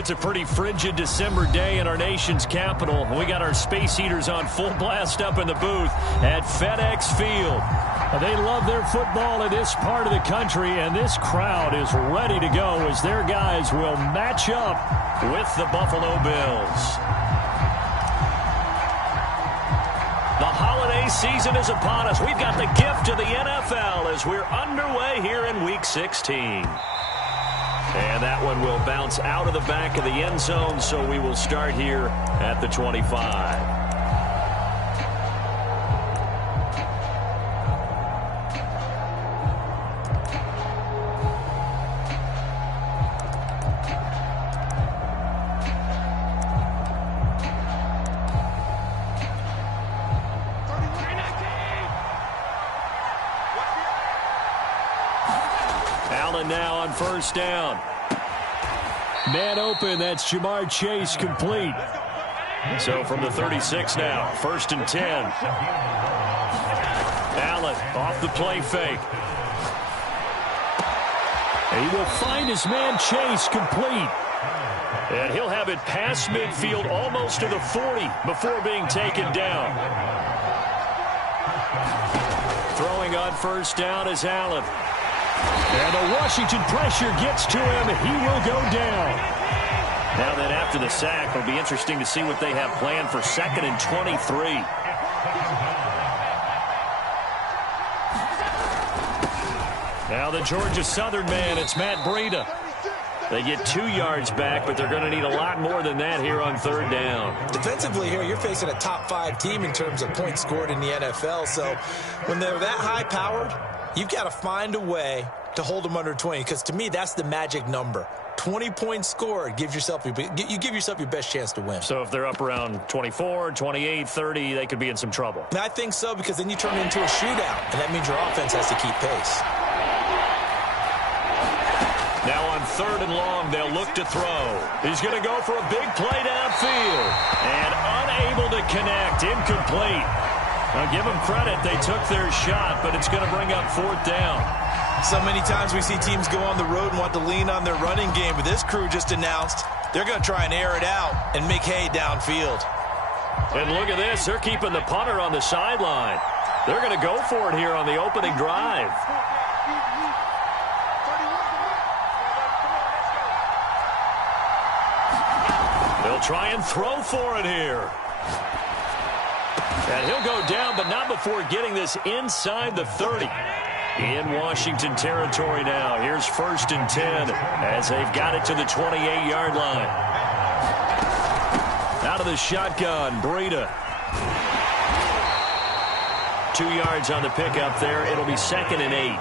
it's a pretty frigid December day in our nation's capital. We got our space heaters on full blast up in the booth at FedEx Field. They love their football in this part of the country, and this crowd is ready to go as their guys will match up with the Buffalo Bills. The holiday season is upon us. We've got the gift of the NFL as we're underway here in Week 16. And that one will bounce out of the back of the end zone, so we will start here at the 25. Now on first down. Man open, that's Jamar Chase complete. So from the 36 now, 1st and 10. Allen off the play fake. He will find his man Chase complete. And he'll have it past midfield almost to the 40 before being taken down. Throwing on first down is Allen. And the Washington pressure gets to him. He will go down. Now then, after the sack, it'll be interesting to see what they have planned for 2nd and 23. Now the Georgia Southern man, it's Matt Breida. They get 2 yards back, but they're going to need a lot more than that here on 3rd down. Defensively here, you're facing a top 5 team in terms of points scored in the NFL. So when they're that high-powered, you've got to find a way to hold them under 20, because to me, that's the magic number. 20 points scored, you give yourself your best chance to win. So if they're up around 24, 28, 30, they could be in some trouble. And I think so, because then you turn it into a shootout, and that means your offense has to keep pace. Now on 3rd and long, they'll look to throw. He's going to go for a big play downfield. And unable to connect, incomplete. Now, give them credit. They took their shot, but it's going to bring up 4th down. So many times we see teams go on the road and want to lean on their running game, but this crew just announced they're going to try and air it out and make hay downfield. And look at this. They're keeping the punter on the sideline. They're going to go for it here on the opening drive. They'll try and throw for it here. And he'll go down, but not before getting this inside the 30. In Washington territory now. Here's 1st and 10 as they've got it to the 28-yard line. Out of the shotgun, Breida. 2 yards on the pickup there. It'll be 2nd and 8.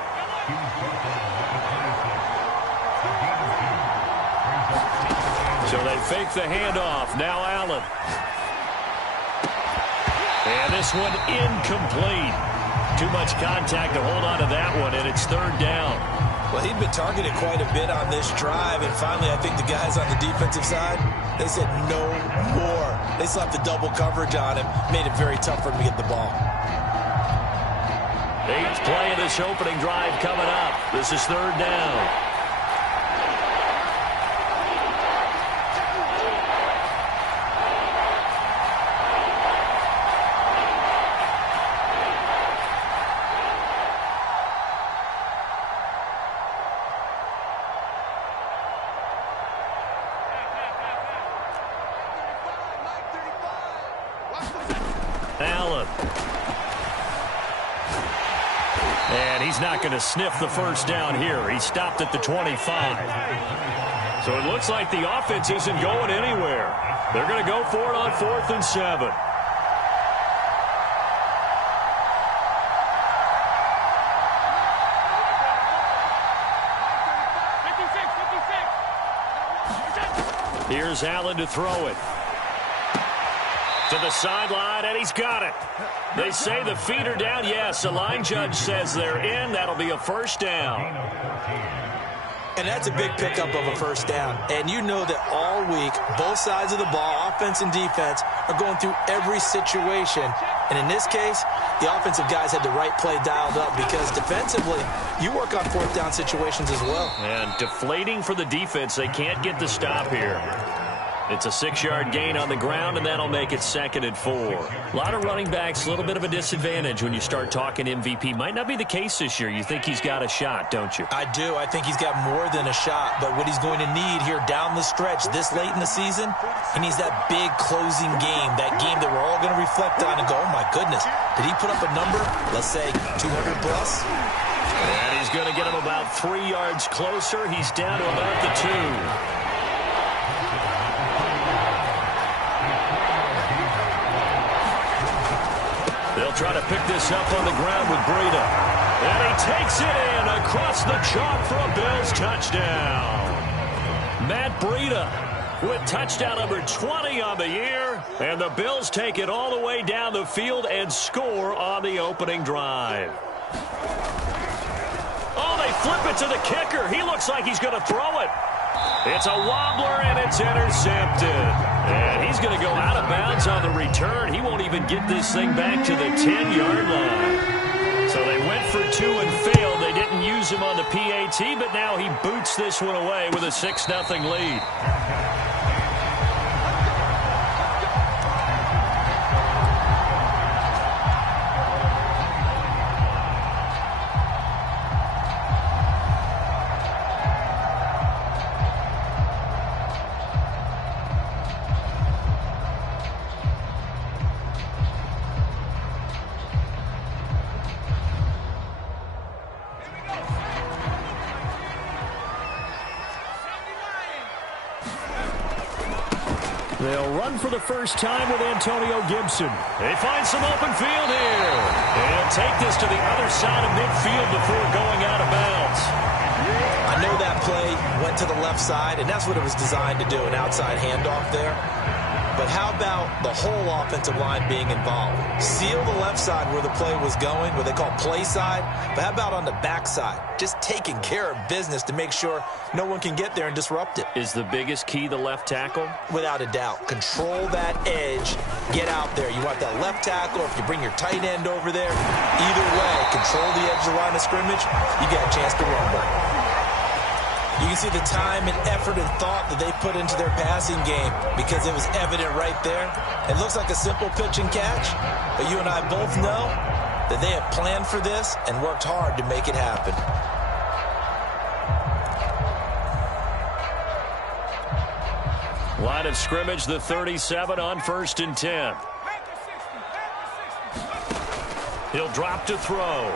So they fake the handoff. Now Allen. And this one incomplete. Too much contact to hold on to that one, and it's 3rd down. Well, he'd been targeted quite a bit on this drive, and finally I think the guys on the defensive side, they said no more. They slapped the double coverage on him, made it very tough for him to get the ball. 8th play of this opening drive coming up. This is 3rd down. Allen. And he's not going to sniff the 1st down here. He stopped at the 25. So it looks like the offense isn't going anywhere. They're going to go for it on 4th and 7. Here's Allen to throw it. To the sideline, and he's got it. They say the feet are down. Yes, the line judge says they're in. That'll be a 1st down. And that's a big pickup of a 1st down. And you know that all week, both sides of the ball, offense and defense, are going through every situation. And in this case, the offensive guys had the right play dialed up because defensively, you work on fourth down situations as well. And deflating for the defense. They can't get the stop here. It's a 6-yard gain on the ground, and that'll make it 2nd and 4. A lot of running backs, a little bit of a disadvantage when you start talking MVP. Might not be the case this year. You think he's got a shot, don't you? I do. I think he's got more than a shot, but what he's going to need here down the stretch this late in the season, he needs that big closing game, that game that we're all going to reflect on and go, oh, my goodness, did he put up a number, let's say 200 plus? And he's going to get him about 3 yards closer. He's down to about the 2. They'll try to pick this up on the ground with Breida. And he takes it in across the chalk for a Bills touchdown. Matt Breida with touchdown number 20 on the year. And the Bills take it all the way down the field and score on the opening drive. Oh, they flip it to the kicker. He looks like he's going to throw it. It's a wobbler, and it's intercepted. And he's going to go out of bounds on the return. He won't even get this thing back to the 10-yard line. So they went for 2 and failed. They didn't use him on the PAT, but now he boots this one away with a 6-0 lead. They'll run for the first time with Antonio Gibson. They find some open field here. And he'll take this to the other side of midfield before going out of bounds. I know that play went to the left side, and that's what it was designed to do, an outside handoff there. But how about the whole offensive line being involved? Seal the left side where the play was going, what they call play side. But how about on the back side? Just taking care of business to make sure no one can get there and disrupt it. Is the biggest key the left tackle? Without a doubt. Control that edge. Get out there. You want that left tackle. If you bring your tight end over there, either way, control the edge of the line of scrimmage, you get a chance to rumble. You can see the time and effort and thought that they put into their passing game because it was evident right there. It looks like a simple pitch and catch, but you and I both know that they have planned for this and worked hard to make it happen. Line of scrimmage, the 37 on 1st and 10. He'll drop to throw.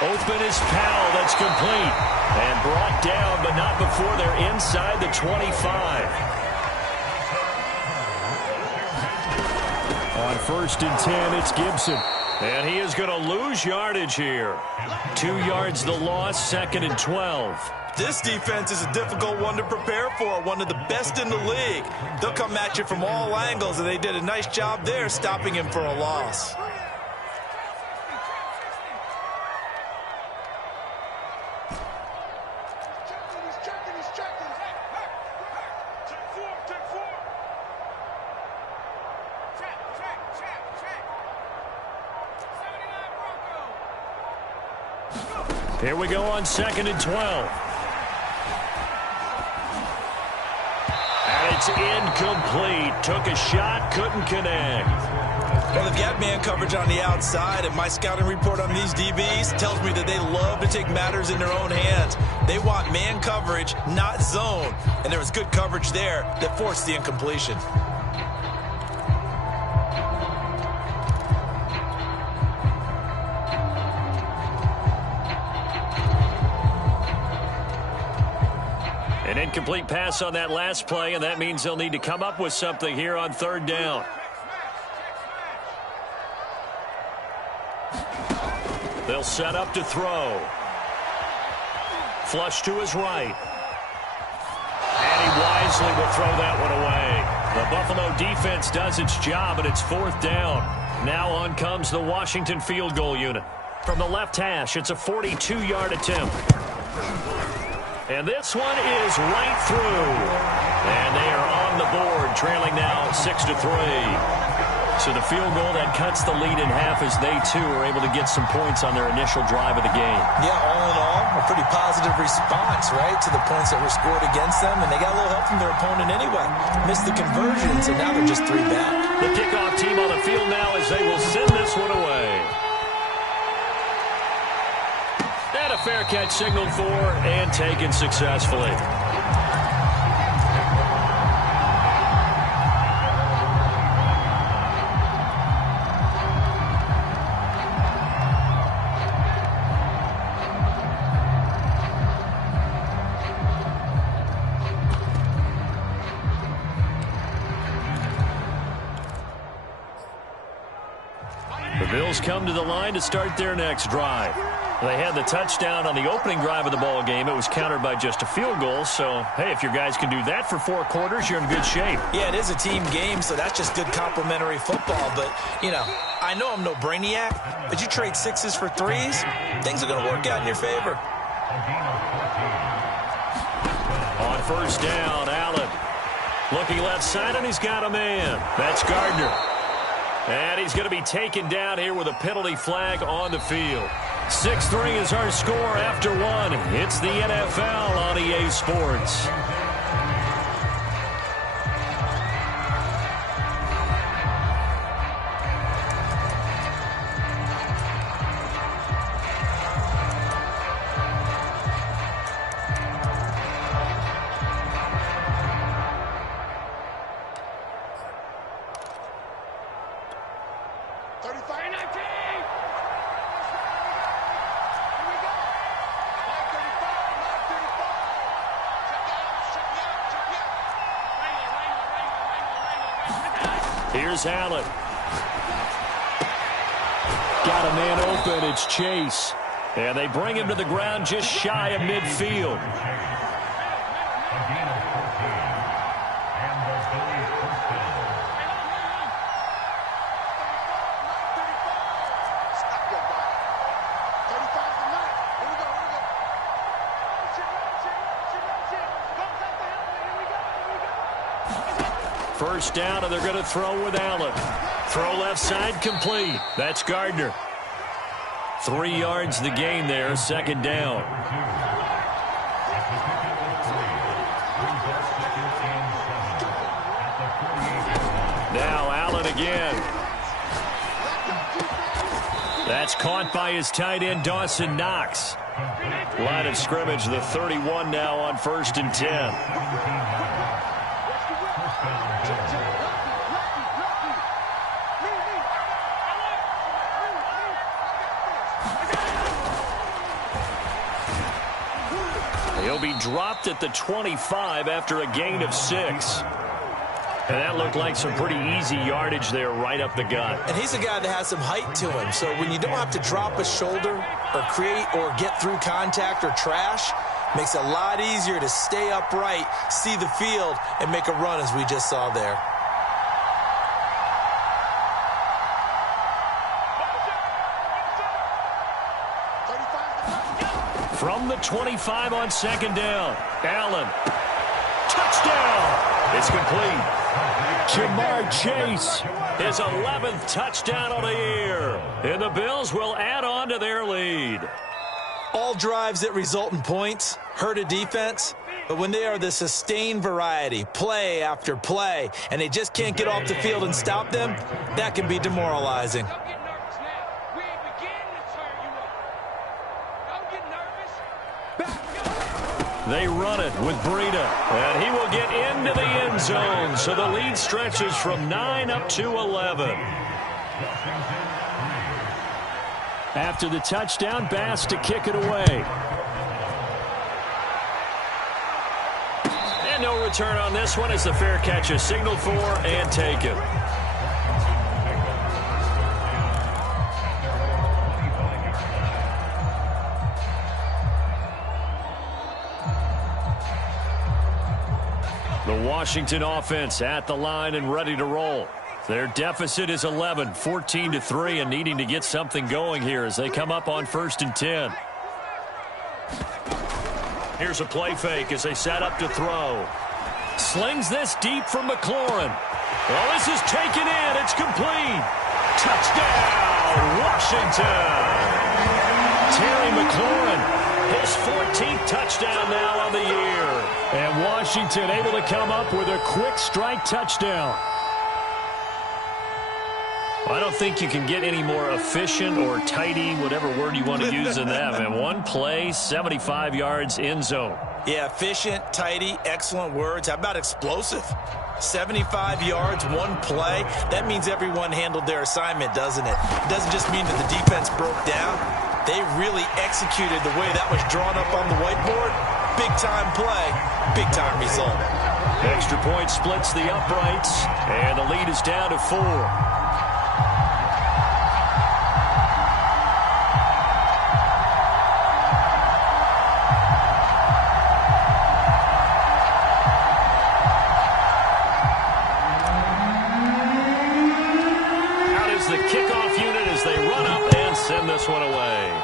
Open is Powell. That's complete. And brought down, but not before they're inside the 25. On 1st and 10, it's Gibson. And he is going to lose yardage here. 2 yards the loss, 2nd and 12. This defense is a difficult one to prepare for, one of the best in the league. They'll come at you from all angles, and they did a nice job there stopping him for a loss. Here we go on 2nd and 12. And it's incomplete. Took a shot, couldn't connect. Well, they've got man coverage on the outside, and my scouting report on these DBs tells me that they love to take matters in their own hands. They want man coverage, not zone. And there was good coverage there that forced the incompletion. An incomplete pass on that last play, and that means they'll need to come up with something here on 3rd down. They'll set up to throw. Flush to his right. And he wisely will throw that one away. The Buffalo defense does its job, and it's 4th down. Now on comes the Washington field goal unit. From the left hash, it's a 42-yard attempt. And this one is right through. And they are on the board, trailing now 6-3. So the field goal that cuts the lead in half as they, too, are able to get some points on their initial drive of the game. Yeah, all in all, a pretty positive response, right, to the points that were scored against them, and they got a little help from their opponent anyway. Missed the conversions, and now they're just 3 back. The kickoff team on the field now as they will send this one away. And a fair catch signaled for and taken successfully. The Bills come to the line to start their next drive. They had the touchdown on the opening drive of the ball game. It was countered by just a field goal. So, hey, if your guys can do that for 4 quarters, you're in good shape. Yeah, it is a team game, so that's just good complimentary football. But, you know, I know I'm no brainiac, but you trade 6s for 3s, things are going to work out in your favor. On first down, Allen. Looking left side, and he's got a man. That's Gardner. And he's going to be taken down here with a penalty flag on the field. 6-3 is our score after 1. It's the NFL on EA Sports. Here's Allen. Got a man open. It's Chase. And they bring him to the ground just shy of midfield. First down, and they're going to throw with Allen. Throw left side, complete. That's Gardner. 3 yards the gain there, second down. Now Allen again. That's caught by his tight end, Dawson Knox. Line of scrimmage, the 31 now on 1st and 10. He'll be dropped at the 25 after a gain of 6. And that looked like some pretty easy yardage there right up the gut. And he's a guy that has some height to him. So when you don't have to drop a shoulder or create or get through contact or trash, makes it a lot easier to stay upright, see the field, and make a run as we just saw there. From the 25 on second down, Allen. Touchdown! It's complete. Jamar Chase, his 11th touchdown on the year. And the Bills will add on to their lead. All drives that result in points hurt a defense, but when they are the sustained variety, play after play, and they just can't get off the field and stop them, that can be demoralizing. They run it with Breida, and he will get into the end zone. So the lead stretches from 9 up to 11. After the touchdown, Bass to kick it away. And no return on this one as the fair catch is signaled for and taken. The Washington offense at the line and ready to roll. Their deficit is 11, 14-3, and needing to get something going here as they come up on 1st and 10. Here's a play fake as they set up to throw. Slings this deep from McLaurin. Well, this is taken in. It's complete. Touchdown, Washington. Terry McLaurin, his 14th touchdown now on the year. And Washington able to come up with a quick strike touchdown. I don't think you can get any more efficient or tidy, whatever word you want to use in that. And one play, 75 yards in zone. Yeah, efficient, tidy, excellent words. How about explosive? 75 yards, one play. That means everyone handled their assignment, doesn't it? It doesn't just mean that the defense broke down. They really executed the way that was drawn up on the whiteboard. Big-time play, big-time result. Extra point splits the uprights, and the lead is down to 4. The kickoff unit as they run up and send this one away.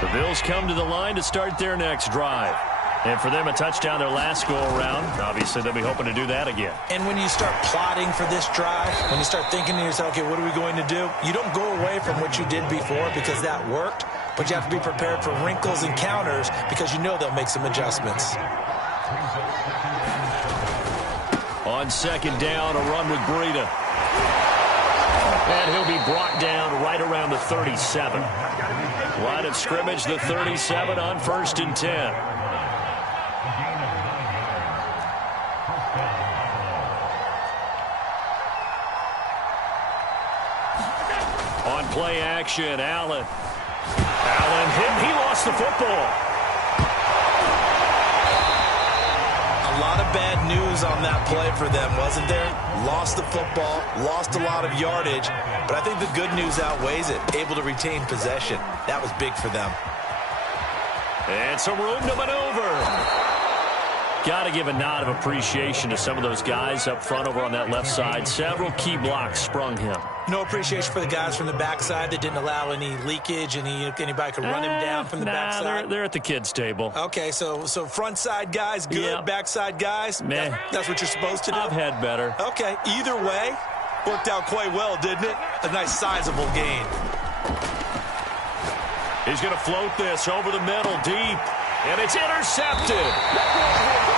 The Bills come to the line to start their next drive. And for them, a touchdown their last go-around. Obviously, they'll be hoping to do that again. And when you start plotting for this drive, when you start thinking to yourself, okay, what are we going to do? You don't go away from what you did before because that worked, but you have to be prepared for wrinkles and counters because you know they'll make some adjustments. On second down, a run with Breida. And he'll be brought down right around the 37. Line of scrimmage, the 37 on 1st and 10. On play action, Allen hit. He lost the football. A lot of bad news on that play for them, wasn't there? Lost the football, lost a lot of yardage, but I think the good news outweighs it. Able to retain possession. That was big for them. And some room to maneuver. Got to give a nod of appreciation to some of those guys up front over on that left side. Several key blocks sprung him. No appreciation for the guys from the backside that didn't allow any leakage, anybody could run him down from the backside. They're at the kids' table. Okay, so front side guys, good. Yeah. Backside guys, that's what you're supposed to do? I've had better. Okay, either way, worked out quite well, didn't it? A nice sizable gain. He's going to float this over the middle, deep. And it's intercepted.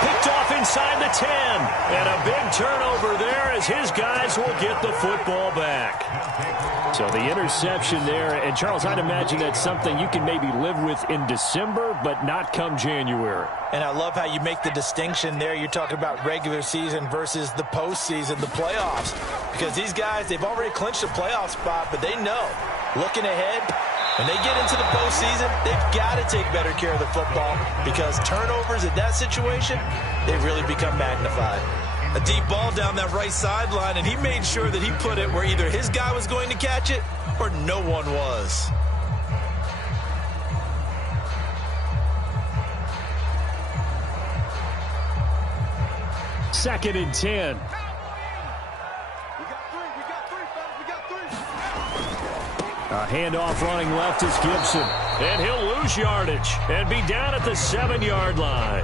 Picked off inside the 10. And a big turnover there as his guys will get the football back. So the interception there. And, Charles, I'd imagine that's something you can maybe live with in December, but not come January. And I love how you make the distinction there. You're talking about regular season versus the postseason, the playoffs. Because these guys, they've already clinched a playoff spot, but they know, looking ahead, when they get into the postseason, they've got to take better care of the football because turnovers in that situation, they really become magnified. A deep ball down that right sideline, and he made sure that he put it where either his guy was going to catch it or no one was. Second and 10. A handoff running left is Gibson. And he'll lose yardage and be down at the 7-yard line.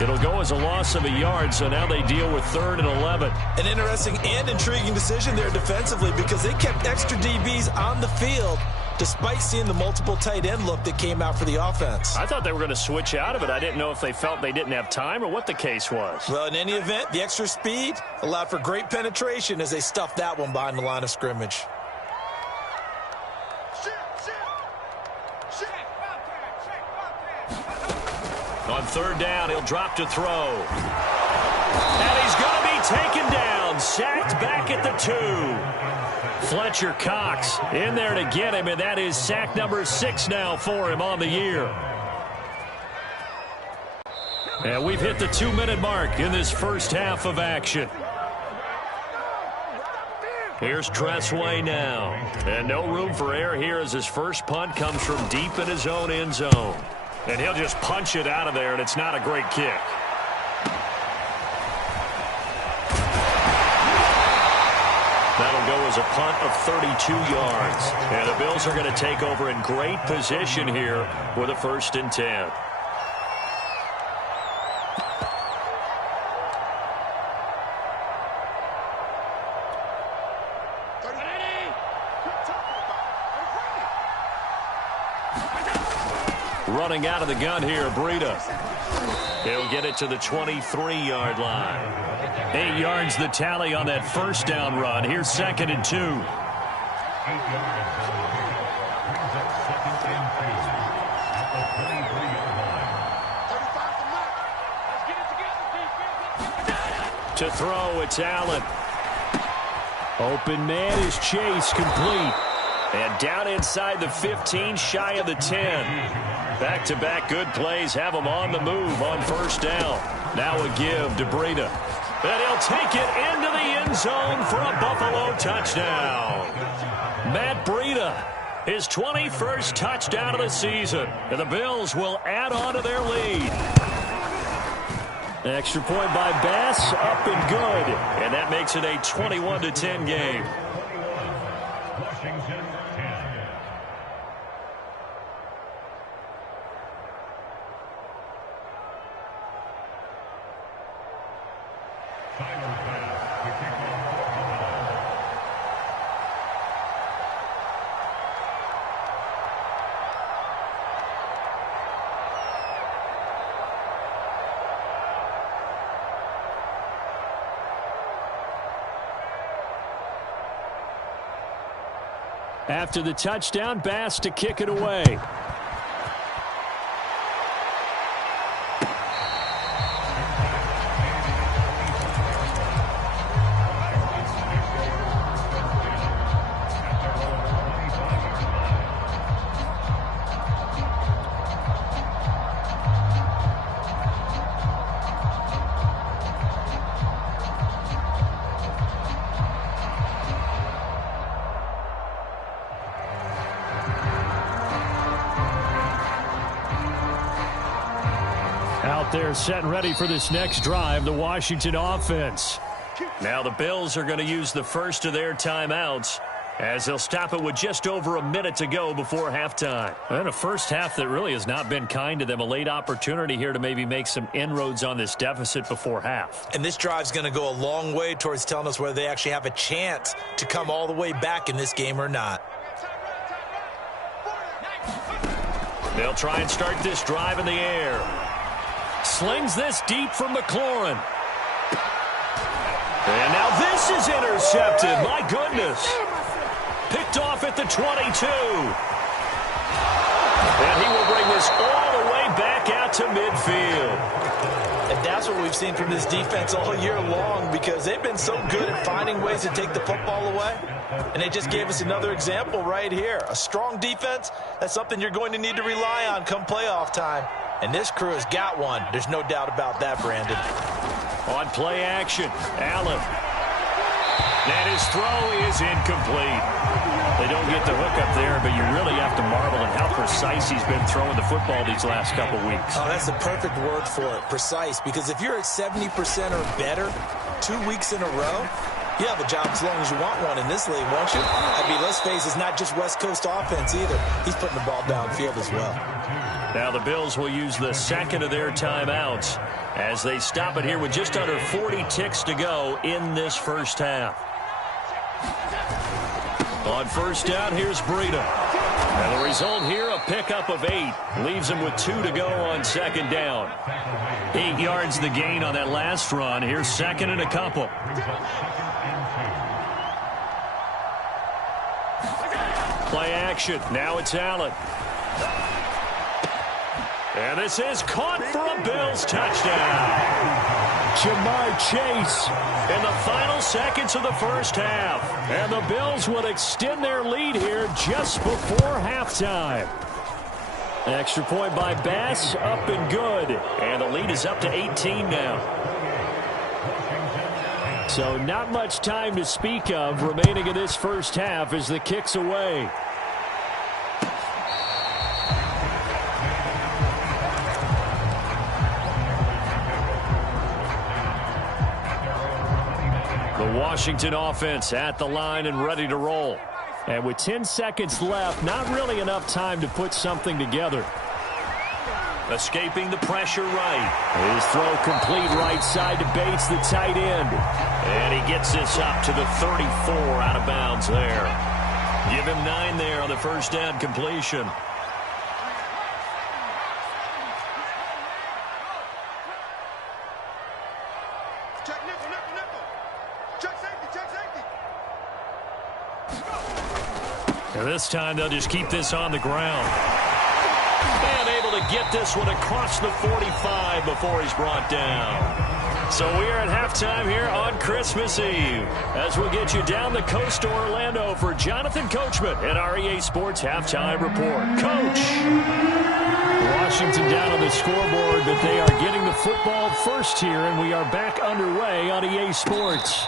It'll go as a loss of a yard, so now they deal with 3rd and 11. An interesting and intriguing decision there defensively because they kept extra DBs on the field despite seeing the multiple tight end look that came out for the offense. I thought they were going to switch out of it. I didn't know if they felt they didn't have time or what the case was. Well, in any event, the extra speed allowed for great penetration as they stuffed that one behind the line of scrimmage. On 3rd down, he'll drop to throw. And he's going to be taken down, sacked back at the 2. Fletcher Cox in there to get him, and that is sack number 6 now for him on the year. And we've hit the 2-minute mark in this first half of action. Here's Tressway now. And no room for error here as his first punt comes from deep in his own end zone. And he'll just punch it out of there, and it's not a great kick. is a punt of 32 yards. And the Bills are going to take over in great position here with a 1st and 10. Running out of the gun here, Breida. He'll get it to the 23-yard line. 8 yards the tally on that 1st down run. Here's 2nd and 2. To throw, it's Allen. Open man is Chase, complete. And down inside the 15, shy of the 10. Back-to-back good plays have him on the move on 1st down. Now a give to Breida. And he'll take it into the end zone for a Buffalo touchdown. Matt Breida, his 21st touchdown of the season. And the Bills will add on to their lead. Extra point by Bass, up and good. And that makes it a 21-10 game. After the touchdown, Bass to kick it away. Out there set and ready for this next drive, the Washington offense. Now the Bills are going to use the first of their timeouts as they'll stop it with just over a minute to go before halftime. And a first half that really has not been kind to them. A late opportunity here to maybe make some inroads on this deficit before half. And this drive's going to go a long way towards telling us whether they actually have a chance to come all the way back in this game or not. They'll try and start this drive in the air. Slings this deep from McLaurin. And now this is intercepted. My goodness. Picked off at the 22. And he will bring this all the way back out to midfield. And that's what we've seen from this defense all year long, because they've been so good at finding ways to take the football away. And they just gave us another example right here. A strong defense, that's something you're going to need to rely on come playoff time. And this crew has got one. There's no doubt about that, Brandon. On play action, Allen. And his throw is incomplete. They don't get the hook up there, but you really have to marvel at how precise he's been throwing the football these last couple weeks. Oh, that's the perfect word for it, precise. Because if you're at 70% or better 2 weeks in a row, you have a job as long as you want one in this league, won't you? I mean, let's face it, it's not just West Coast offense either. He's putting the ball downfield as well. Now the Bills will use the second of their timeouts as they stop it here with just under 40 ticks to go in this first half. On first down, here's Breida. And the result here, a pickup of 8. Leaves him with 2 to go on second down. 8 yards the gain on that last run. Here's second and a couple. Play action. Now it's Allen. And this is caught for a Bills touchdown. Jamar Chase in the final seconds of the first half. And the Bills will extend their lead here just before halftime. Extra point by Bass, up and good. And the lead is up to 18 now. So not much time to speak of remaining in this first half as the kick's away. The Washington offense at the line and ready to roll. And with 10 seconds left, not really enough time to put something together. Escaping the pressure right. His throw complete right side to Bates, the tight end. And he gets this up to the 34 out of bounds there. Give him 9 there on the first down completion. Check nickel, nickel, nickel. Check safety, check safety. And this time they'll just keep this on the ground. And able to get this one across the 45 before he's brought down. So we are at halftime here on Christmas Eve as we'll get you down the coast to Orlando for Jonathan Coachman at our EA Sports Halftime Report. Coach! Washington down on the scoreboard, but they are getting the football first here, and we are back underway on EA Sports.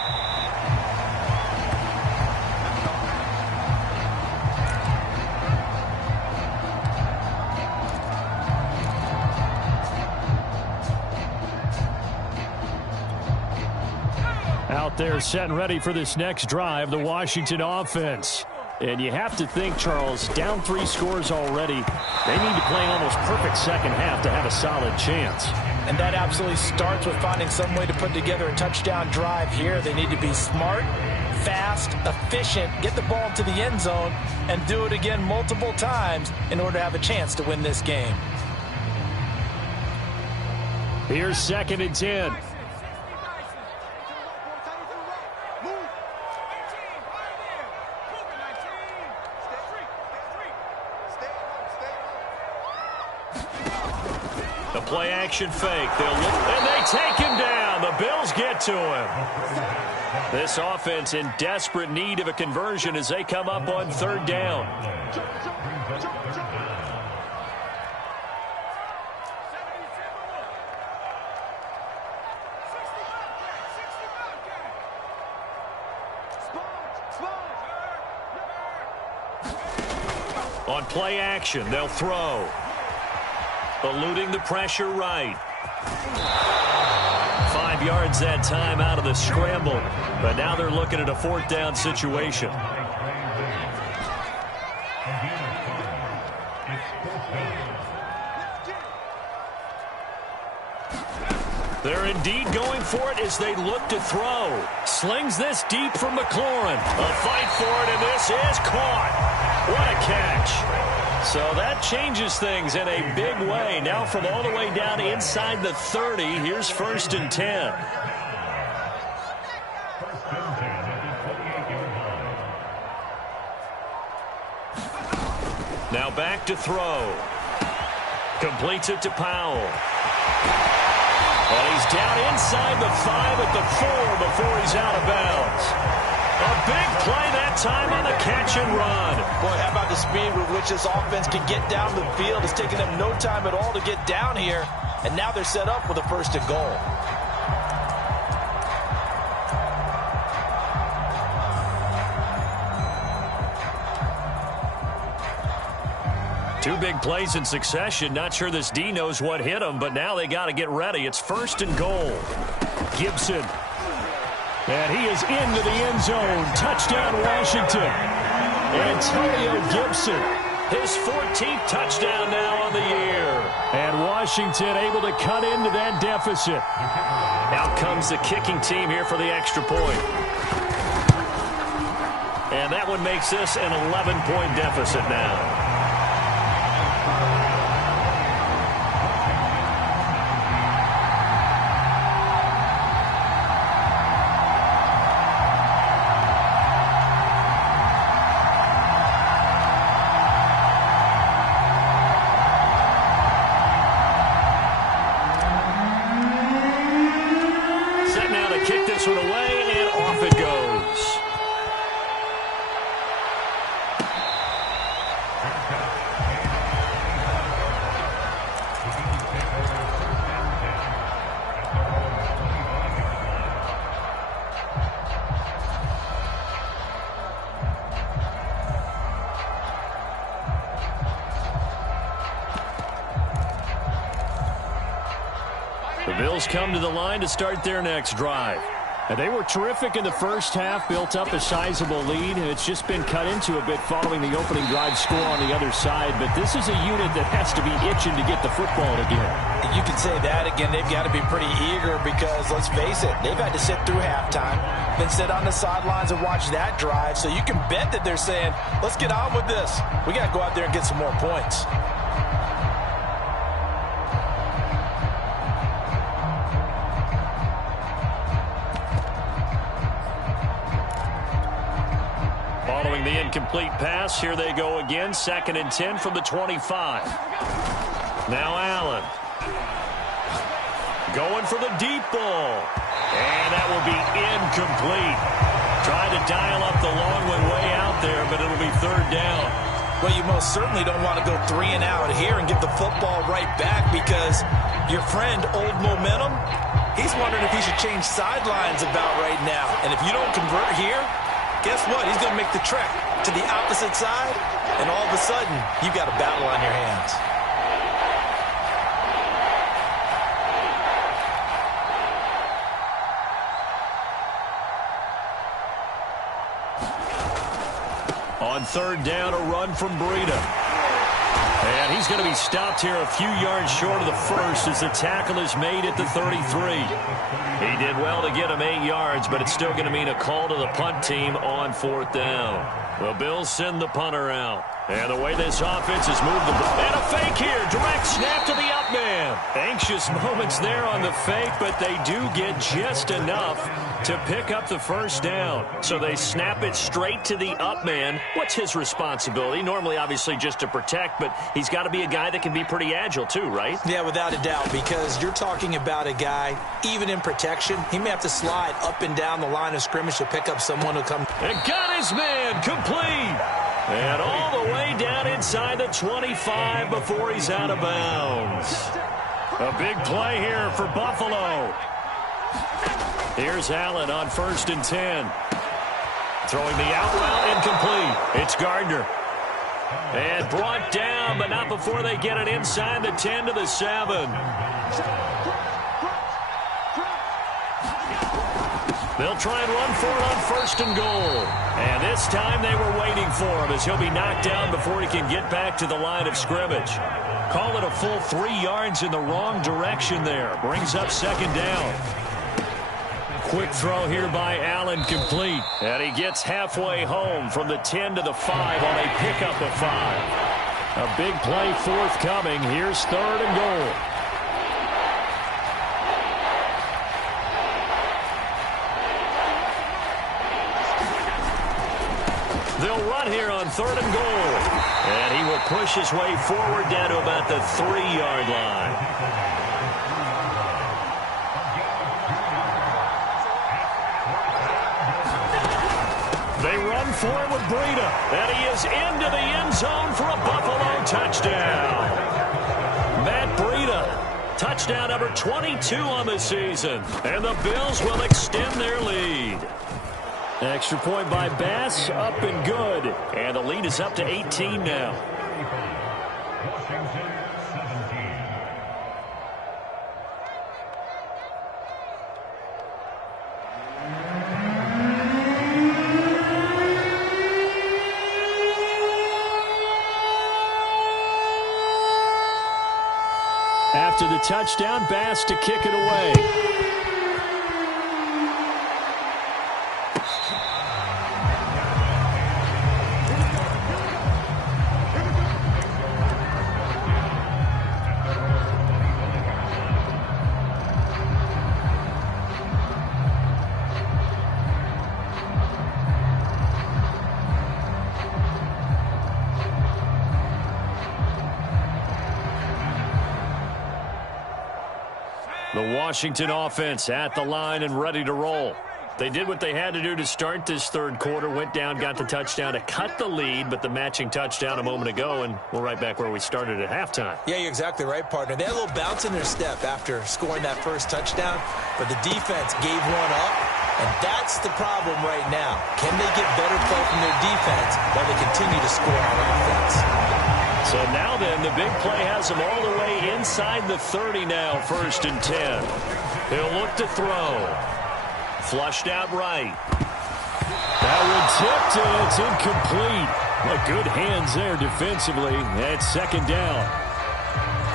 Out there set and ready for this next drive, the Washington offense. And you have to think, Charles, down 3 scores already. They need to play an almost perfect second half to have a solid chance. And that absolutely starts with finding some way to put together a touchdown drive here. They need to be smart, fast, efficient, get the ball to the end zone, and do it again multiple times in order to have a chance to win this game. Here's 2nd and 10. The play action fake. They'll look, and they take him down. The Bills get to him. This offense in desperate need of a conversion as they come up on 3rd down. On play action, they'll throw. Eluding the pressure right. 5 yards that time out of the scramble. But now they're looking at a 4th down situation. They're indeed going for it as they look to throw. Slings this deep from McLaurin. A fight for it, and this is caught. What a catch. So that changes things in a big way. Now from all the way down inside the 30, here's 1st and 10. Now back to throw. Completes it to Powell. And he's down inside the 5 at the 4 before he's out of bounds. A big play that time on the catch and run. Boy, how about the speed with which this offense can get down the field? It's taken them no time at all to get down here. And now they're set up with a 1st and goal. Two big plays in succession. Not sure this D knows what hit him, but now they got to get ready. It's 1st and goal. Gibson. And he is into the end zone. Touchdown, Washington. Antonio Gibson. His 14th touchdown now on the year. And Washington able to cut into that deficit. Out comes the kicking team here for the extra point. And that one makes this an 11-point deficit now. Kick this one away, and off it goes. The Bills come to the line to start their next drive. And they were terrific in the first half, built up a sizable lead, and it's just been cut into a bit following the opening drive score on the other side. But this is a unit that has to be itching to get the football again. You can say that again. They've got to be pretty eager because, let's face it, they've had to sit through halftime, then sit on the sidelines and watch that drive. So you can bet that they're saying, let's get on with this. We got to go out there and get some more points. Following the incomplete pass, here they go again. 2nd and 10 from the 25. Now Allen. Going for the deep ball. And that will be incomplete. Trying to dial up the long one way out there, but it'll be 3rd down. Well, you most certainly don't want to go 3 and out here and get the football right back because your friend, Old Momentum, he's wondering if he should change sidelines about right now. And if you don't convert here, guess what? He's going to make the trek to the opposite side, and all of a sudden, you've got a battle on your hands. On 3rd down, a run from Breida. And he's going to be stopped here a few yards short of the first as the tackle is made at the 33. He did well to get him 8 yards, but it's still going to mean a call to the punt team on 4th down. The Bills send the punter out. And the way this offense has moved the ball. And a fake here. Direct snap to the up man. Anxious moments there on the fake, but they do get just enough to pick up the 1st down. So they snap it straight to the up man. What's his responsibility? Normally, obviously, just to protect, but he's got to be a guy that can be pretty agile too, right? Yeah, without a doubt, because you're talking about a guy, even in protection, he may have to slide up and down the line of scrimmage to pick up someone who comes. And got his man complete. And all the way down inside the 25 before he's out of bounds. A big play here for Buffalo. Here's Allen on 1st and 10. Throwing the out route incomplete. It's Gardner. And brought down, but not before they get it inside the 10 to the 7. They'll try and run for it on 1st and goal. And this time they were waiting for him as he'll be knocked down before he can get back to the line of scrimmage. Call it a full 3 yards in the wrong direction there. Brings up 2nd down. Quick throw here by Allen, complete. And he gets halfway home from the 10 to the 5 on a pickup of 5. A big play forthcoming. Here's 3rd and goal. They'll run here on 3rd and goal. And he will push his way forward down to about the 3-yard line. They run for it with Breida. And he is into the end zone for a Buffalo touchdown. Matt Breida, touchdown number 22 on the season. And the Bills will extend their lead. Extra point by Bass, up and good. And the lead is up to 18 now. After the touchdown, Bass to kick it away. The Washington offense at the line and ready to roll. They did what they had to do to start this 3rd quarter, went down, got the touchdown to cut the lead, but the matching touchdown a moment ago, and we're right back where we started at halftime. Yeah, you're exactly right, partner. They had a little bounce in their step after scoring that first touchdown, but the defense gave one up, and that's the problem right now. Can they get better play from their defense while they continue to score on offense? So now then, the big play has him all the way inside the 30 now, 1st and 10. He'll look to throw. Flushed out right. That one tipped, and it's incomplete. Well, good hands there defensively. That's second down.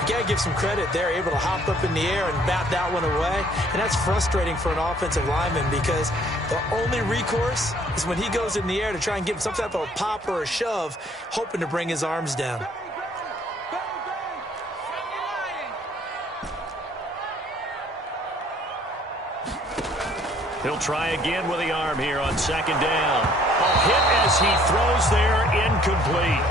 You got to give some credit. They're able to hop up in the air and bat that one away. And that's frustrating for an offensive lineman because the only recourse is when he goes in the air to try and give some type of a pop or a shove, hoping to bring his arms down. He'll try again with the arm here on second down. A hit as he throws there, incomplete.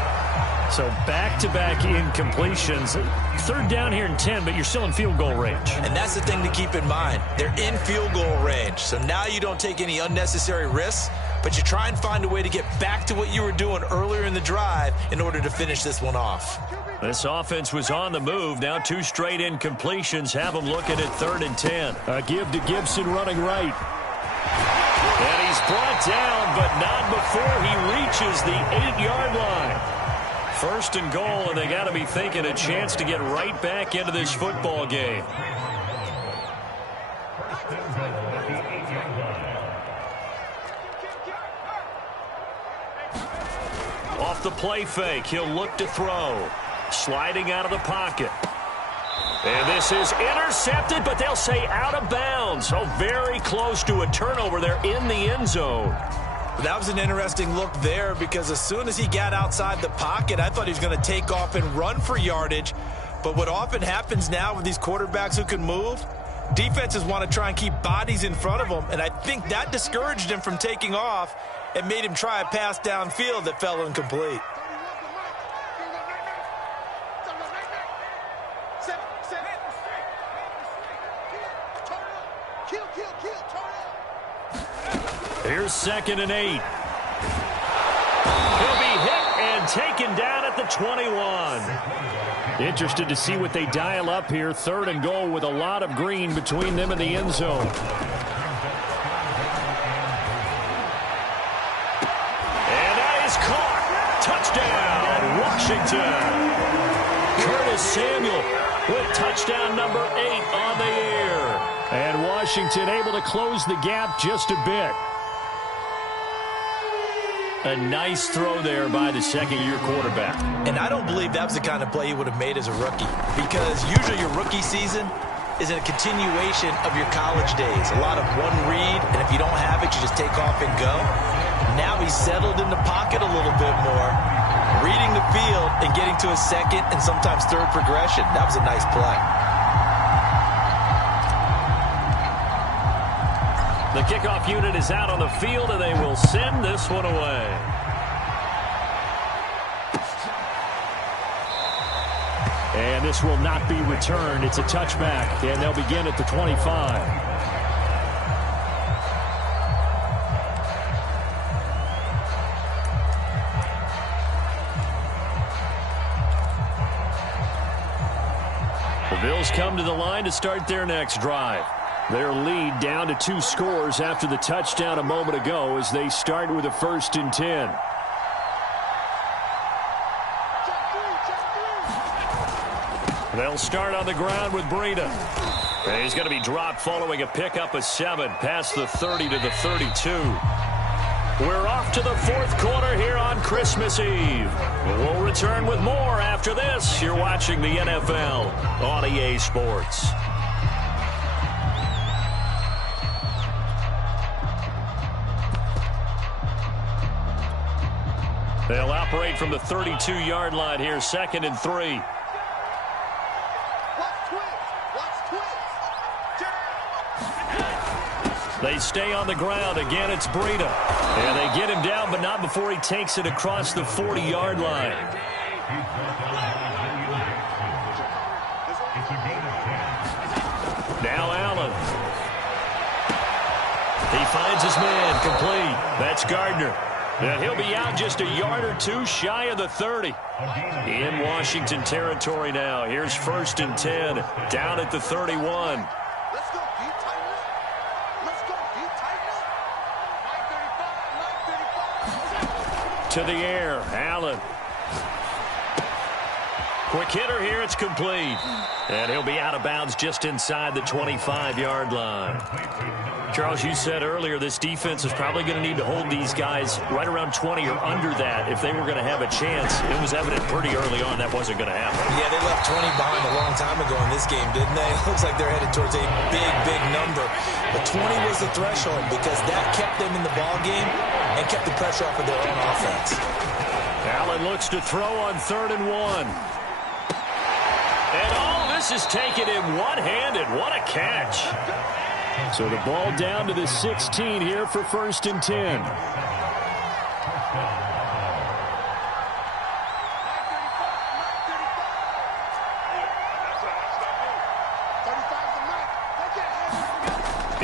So back-to-back incompletions. Third down here and 10, but you're still in field goal range. And that's the thing to keep in mind. They're in field goal range. So now you don't take any unnecessary risks, but you try and find a way to get back to what you were doing earlier in the drive in order to finish this one off. This offense was on the move. Now 2 straight incompletions have them looking at 3rd and 10. A give to Gibson running right. And he's brought down, but not before he reaches the 8-yard line. 1st and goal, and they got to be thinking a chance to get right back into this football game. Off the play fake, he'll look to throw. Sliding out of the pocket. And this is intercepted, but they'll say out of bounds. So very close to a turnover there in the end zone. That was an interesting look there because as soon as he got outside the pocket, I thought he was going to take off and run for yardage. But what often happens now with these quarterbacks who can move, defenses want to try and keep bodies in front of them, and I think that discouraged him from taking off and made him try a pass downfield that fell incomplete. Here's 2nd and 8. He'll be hit and taken down at the 21. Interested to see what they dial up here. 3rd and goal with a lot of green between them and the end zone. And that is caught. Touchdown, Washington. Curtis Samuel with touchdown number 8 on the year. And Washington able to close the gap just a bit. A nice throw there by the second-year quarterback. And I don't believe that was the kind of play he would have made as a rookie because usually your rookie season is a continuation of your college days. A lot of one read, and if you don't have it, you just take off and go. Now he's settled in the pocket a little bit more, reading the field and getting to his 2nd and sometimes 3rd progression. That was a nice play. The kickoff unit is out on the field, and they will send this one away. And this will not be returned. It's a touchback, and they'll begin at the 25. The Bills come to the line to start their next drive. Their lead down to 2 scores after the touchdown a moment ago as they start with a 1st and 10. They'll start on the ground with Breida. And he's going to be dropped following a pickup of 7 past the 30 to the 32. We're off to the 4th quarter here on Christmas Eve. We'll return with more after this. You're watching the NFL on EA Sports. They'll operate from the 32-yard line here, 2nd and 3. They stay on the ground. Again, it's Breida. And they get him down, but not before he takes it across the 40-yard line. Now Allen. He finds his man, complete. That's Gardner. And he'll be out just a yard or 2 shy of the 30. In Washington territory now. Here's 1st and 10, down at the 31. To the air, Allen. Quick hitter here. It's complete. And he'll be out of bounds just inside the 25-yard line. Charles, you said earlier this defense is probably going to need to hold these guys right around 20 or under that if they were going to have a chance. It was evident pretty early on that wasn't going to happen. Yeah, they left 20 behind a long time ago in this game, didn't they? It looks like they're headed towards a big, big number. But 20 was the threshold because that kept them in the ball game and kept the pressure off of their own offense. Allen looks to throw on 3rd and 1. And all this is taken in one-handed. What a catch. So the ball down to the 16 here for 1st and 10.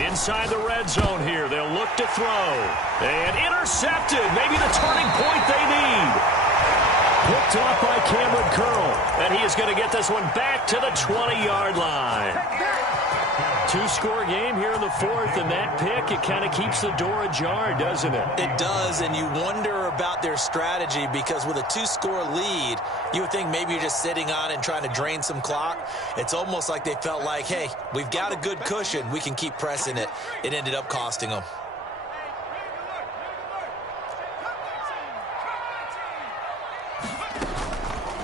Inside the red zone here. They'll look to throw. And intercepted. Maybe the turning point they need. Picked off by Cameron Curl. And he is going to get this one back to the 20-yard line. 2-score game here in the 4th, and that pick, it kind of keeps the door ajar, doesn't it? It does, and you wonder about their strategy because with a 2-score lead, you would think maybe you're just sitting on and trying to drain some clock. It's almost like they felt like, hey, we've got a good cushion. We can keep pressing it. It ended up costing them.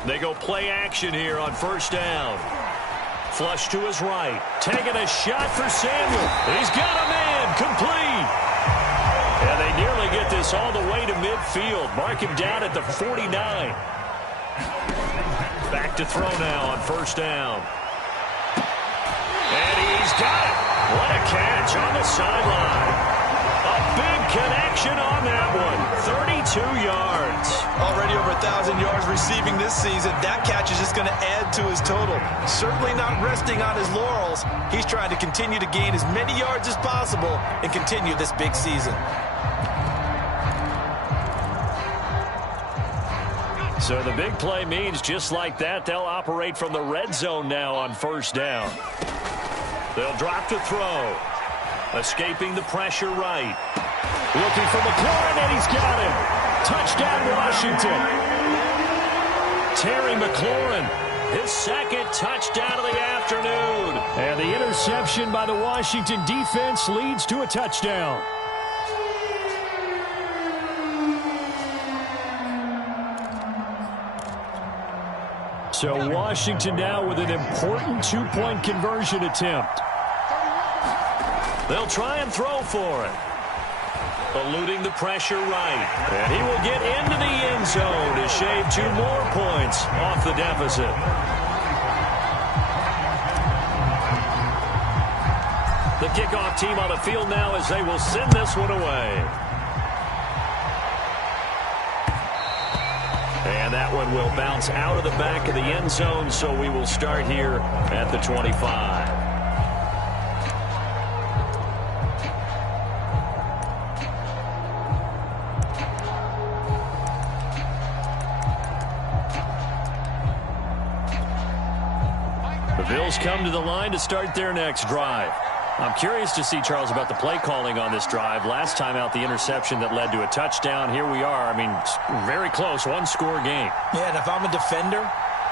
They go play action here on 1st down. Flush to his right. Taking a shot for Samuel. He's got a man. Complete. And they nearly get this all the way to midfield. Mark him down at the 49. Back to throw now on 1st down. And he's got it. What a catch on the sideline. A big connection on that one. 32 yards. Already over 1,000 yards receiving this season. That catch is just going to add to his total. Certainly not resting on his laurels. He's trying to continue to gain as many yards as possible and continue this big season. So the big play means just like that, they'll operate from the red zone now on 1st down. They'll drop to throw. Escaping the pressure right. Looking for McLaurin, and he's got him. Touchdown, Washington. Terry McLaurin, his 2nd touchdown of the afternoon. And the interception by the Washington defense leads to a touchdown. So Washington now with an important 2-point conversion attempt. They'll try and throw for it. Eluding the pressure right. And he will get into the end zone to shave 2 more points off the deficit. The kickoff team on the field now as they will send this one away. And that one will bounce out of the back of the end zone, so we will start here at the 25. The Bills come to the line to start their next drive. I'm curious to see, Charles, about the play calling on this drive. Last time out, the interception that led to a touchdown. Here we are. I mean, very close, 1-score game. Yeah, and if I'm a defender,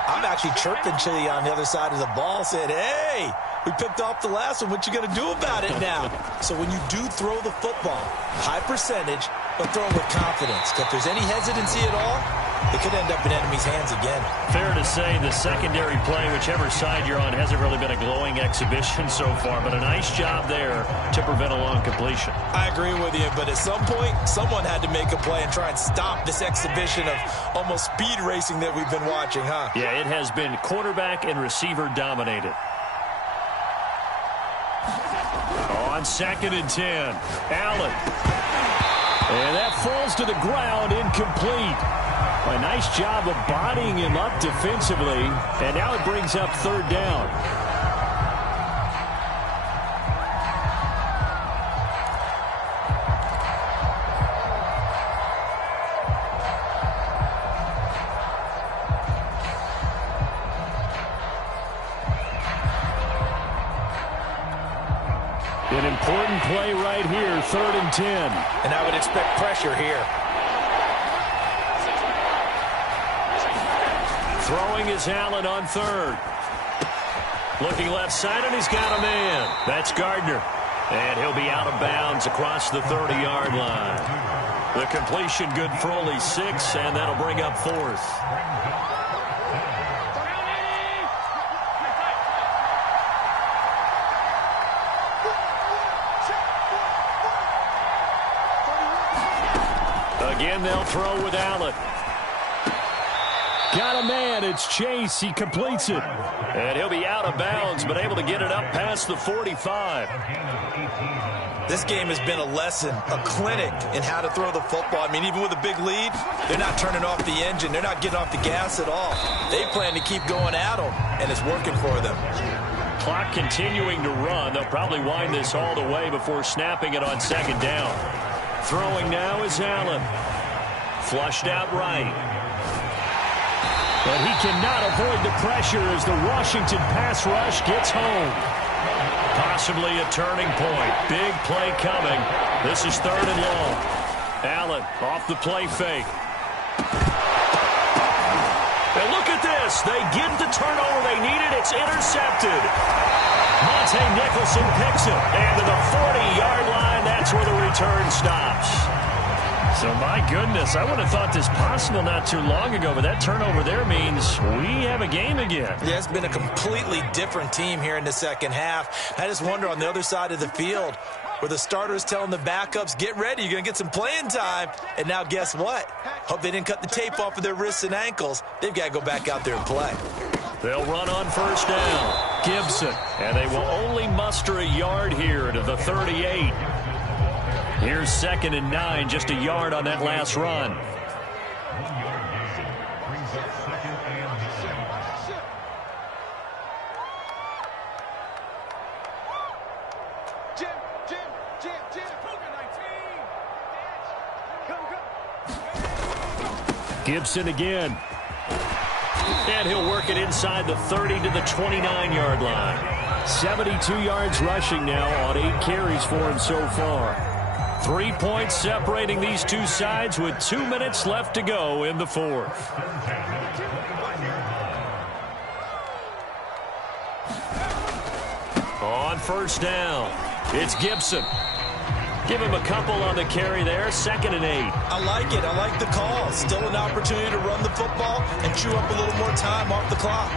I'm actually chirping Chili on the other side of the ball, saying, hey, we picked off the last one. What you going to do about it now? So when you do throw the football, high percentage, but throw it with confidence. If there's any hesitancy at all, it could end up in enemy's hands again. Fair to say the secondary play, whichever side you're on, hasn't really been a glowing exhibition so far, but a nice job there to prevent a long completion. I agree with you, but at some point, someone had to make a play and try and stop this exhibition of almost speed racing that we've been watching, huh? Yeah, it has been quarterback and receiver dominated. On 2nd and 10, Allen. And that falls to the ground, incomplete. A nice job of bodying him up defensively, and now it brings up 3rd down. An important play right here, 3rd and 10. And I would expect pressure here. Throwing is Allen on third. Looking left side, and he's got a man. That's Gardner. And he'll be out of bounds across the 30-yard line. The completion good for only 6, and that'll bring up 4th. Again, they'll throw with Allen. Got a man. It's Chase. He completes it. And he'll be out of bounds, but able to get it up past the 45. This game has been a lesson, a clinic in how to throw the football. I mean, even with a big lead, they're not turning off the engine. They're not getting off the gas at all. They plan to keep going at them, and it's working for them. Clock continuing to run. They'll probably wind this all the way before snapping it on second down. Throwing now is Allen. Flushed out right. But he cannot avoid the pressure as the Washington pass rush gets home. Possibly a turning point. Big play coming. This is 3rd and long. Allen off the play fake. And look at this. They get the turnover they needed. It's intercepted. Monte Nicholson picks it. And to the 40-yard line, that's where the return stops. So, my goodness, I would have thought this possible not too long ago, but that turnover there means we have a game again. Yeah, it's been a completely different team here in the second half. I just wonder on the other side of the field where the starters telling the backups, get ready, you're going to get some playing time. And now guess what? Hope they didn't cut the tape off of their wrists and ankles. They've got to go back out there and play. They'll run on first down. Gibson. And they will only muster a yard here to the 38. Here's 2nd and 9, just a yard on that last run. Gibson again. And he'll work it inside the 30 to the 29-yard line. 72 yards rushing now on 8 carries for him so far. 3 points separating these two sides with 2 minutes left to go in the 4th. On first down, it's Gibson. Give him a couple on the carry there, 2nd and 8. I like it. I like the call. Still an opportunity to run the football and chew up a little more time off the clock.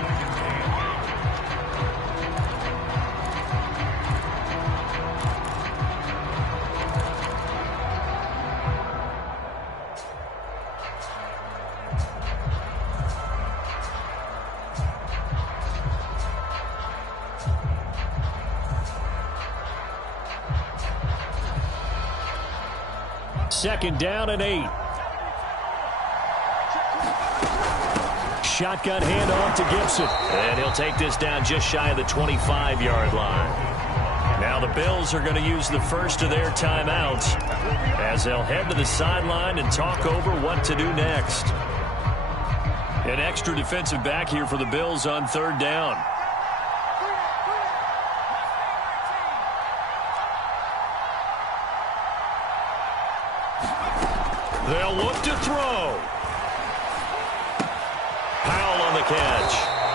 Second down and 8. Shotgun handoff to Gibson. And he'll take this down just shy of the 25-yard line. Now the Bills are going to use the first of their timeouts as they'll head to the sideline and talk over what to do next. An extra defensive back here for the Bills on 3rd down. They'll look to throw. Powell on the catch.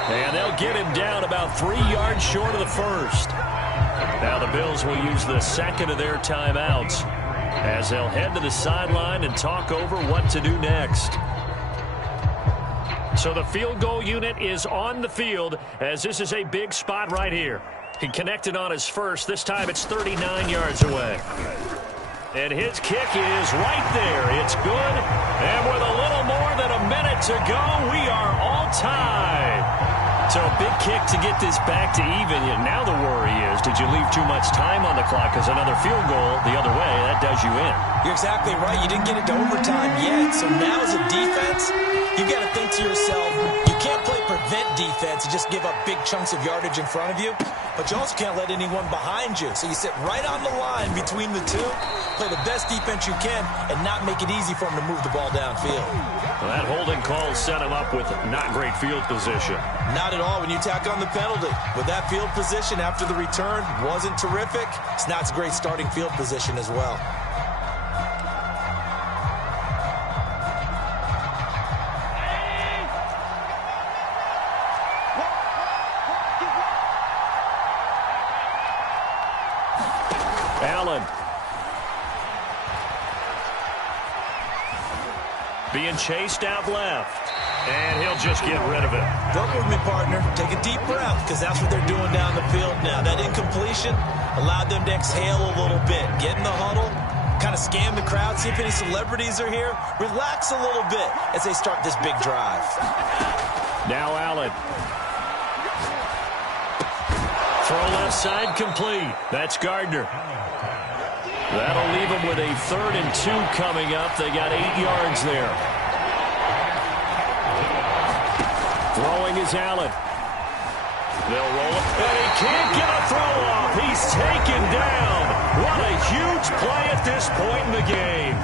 And they'll get him down about 3 yards short of the first. Now the Bills will use the second of their timeouts as they'll head to the sideline and talk over what to do next. So the field goal unit is on the field as this is a big spot right here. He connected on his first. This time it's 39 yards away. And his kick is right there. It's good. And with a little more than a minute to go, we are all tied. So a big kick to get this back to even. Now the worry is, did you leave too much time on the clock? Because another field goal the other way, that does you in. You're exactly right. You didn't get it to overtime yet. So now as a defense, you've got to think to yourself, you can't play prevent defense and just give up big chunks of yardage in front of you. But you also can't let anyone behind you. So you sit right on the line between the two, play the best defense you can, and not make it easy for them to move the ball downfield. Well, that holding call set him up with not great field position. Not at all when you tack on the penalty. With that field position after the return wasn't terrific, it's not a great starting field position as well. being chased out left. And he'll just get rid of it. Work with me, partner. Take a deep breath, because that's what they're doing down the field now. That incompletion allowed them to exhale a little bit. Get in the huddle, kind of scan the crowd, see if any celebrities are here. Relax a little bit as they start this big drive. Now Allen. Throw left side complete. That's Gardner. That'll leave them with a 3rd and 2 coming up. They got 8 yards there. Throwing is Allen. They'll roll it, and he can't get a throw off. He's taken down. What a huge play at this point in the game.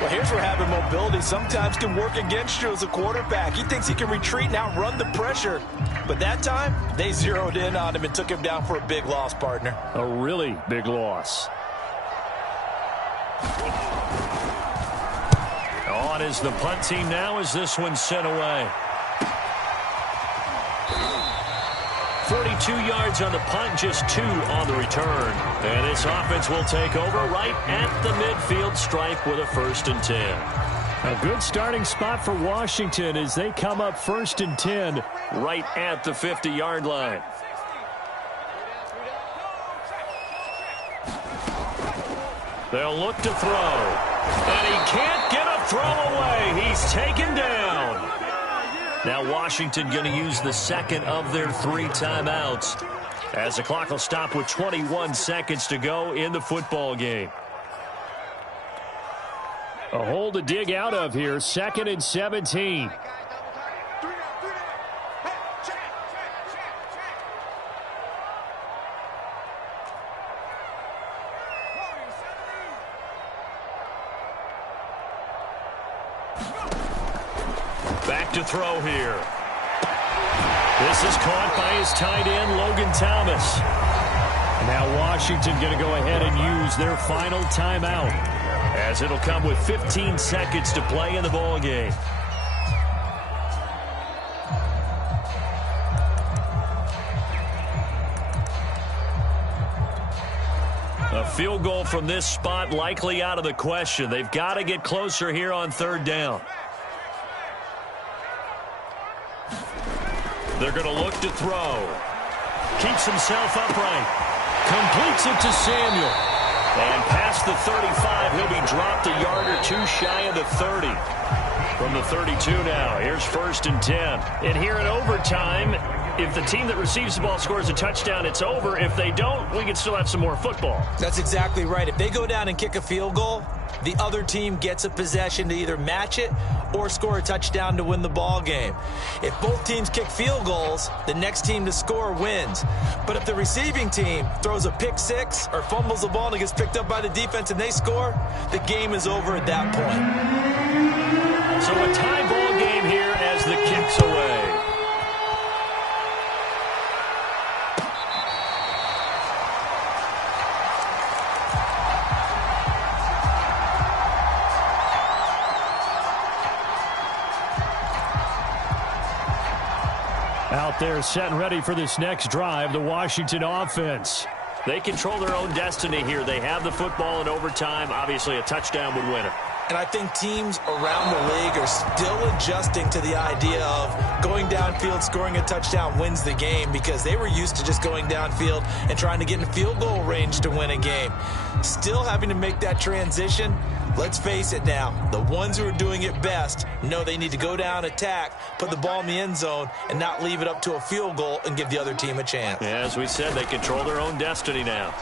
Well, here's where having mobility sometimes can work against you as a quarterback. He thinks he can retreat and outrun the pressure. But that time, they zeroed in on him and took him down for a big loss, partner. A really big loss. On is the punt team now as this one's sent away. 42 yards on the punt, just 2 on the return. And this offense will take over right at the midfield stripe with a 1st and 10. A good starting spot for Washington as they come up 1st and 10. Right at the 50-yard line. They'll look to throw. And he can't get a throw away. He's taken down. Now Washington going to use the 2nd of their 3 timeouts as the clock will stop with 21 seconds to go in the football game. A hole to dig out of here. 2nd and 17. Back to throw here. This is caught by his tight end, Logan Thomas. Now Washington going to go ahead and use their final timeout, as it'll come with 15 seconds to play in the ball game. A field goal from this spot likely out of the question. They've got to get closer here on 3rd down. They're going to look to throw. Keeps himself upright. Completes it to Samuel. And past the 35, he'll be dropped a yard or 2 shy of the 30. From the 32 now, here's 1st and 10. And here in overtime, if the team that receives the ball scores a touchdown, it's over. If they don't, we can still have some more football. That's exactly right. If they go down and kick a field goal, the other team gets a possession to either match it or score a touchdown to win the ball game. If both teams kick field goals, the next team to score wins. But if the receiving team throws a pick 6 or fumbles the ball and it gets picked up by the defense and they score, the game is over at that point. So a tie ball game here as the kick's away. Out there set and ready for this next drive, the Washington offense. They control their own destiny here. They have the football in overtime. Obviously, a touchdown would win it. And I think teams around the league are still adjusting to the idea of going downfield, scoring a touchdown wins the game, because they were used to just going downfield and trying to get in field goal range to win a game. Still having to make that transition. Let's face it now, the ones who are doing it best know they need to go down, attack, put the ball in the end zone, and not leave it up to a field goal and give the other team a chance. Yeah, as we said, they control their own destiny now.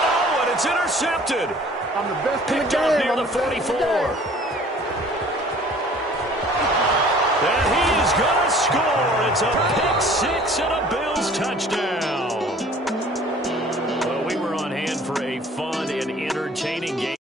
Oh, and it's intercepted. I'm the best Picked up near the 44. And he is going to score. It's a pick 6 and a Bills touchdown. For a fun and entertaining game.